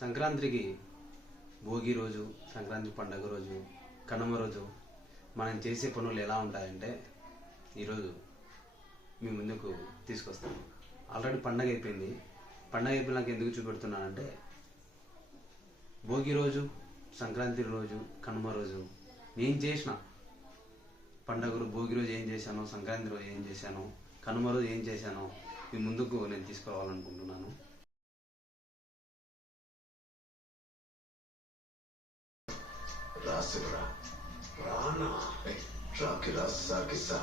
సంక్రాంతికి భోగి రోజు, సంక్రాంతి పండుగ రోజు, కనుమ రోజు మనం చేసే పనులు ఎలా ఉంటాయంటే ఈరోజు మీ ముందుకు తీసుకొస్తాను. ఆల్రెడీ పండగ అయిపోయింది. పండగ అయిపోయినాక ఎందుకు చూపెడుతున్నానంటే భోగి రోజు, సంక్రాంతి రోజు, కనుమ రోజు నేను చేసిన పండగలు, భోగి రోజు ఏం చేశానో, సంక్రాంతి రోజు ఏం చేశానో, కనుమ రోజు ఏం చేశానో మీ ముందుకు నేను తీసుకురావాలనుకుంటున్నాను. Rasura, Rana, Rakira Sakisa.